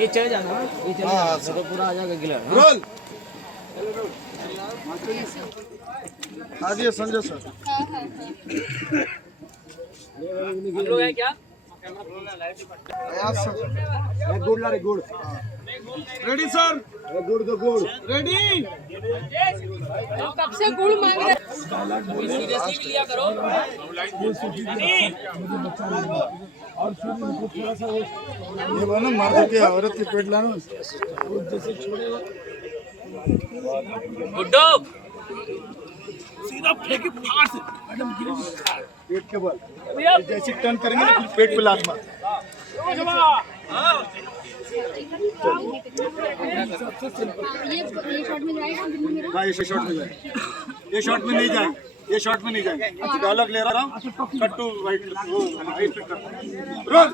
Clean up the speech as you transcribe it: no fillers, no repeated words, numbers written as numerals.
ये चले जाना, ये चले हाँ, जाना, तो पूरा आ जाएगा गिलर। रोल आदित्य संजय सर हम लोग हैं क्या? गुड ला रे good ready sir good the good ready कब से गुड़ मांग रहे सीरियसली भी लिया करो। ये वो ना मर्द के औरत के पेट लाना गुड्डो सीधा फेंके फाड़ से मैडम गिरेगी। पेट के बल जैसे टर्न करेंगे ना फिर पेट पे लात मार ये शॉट में जाएगा हाँ ये शॉट में जाए ये शॉट में नहीं जाएंगे ये शॉट में नहीं जाएंगे डायलॉग ले रहा हूँ कट टू वाइट रोल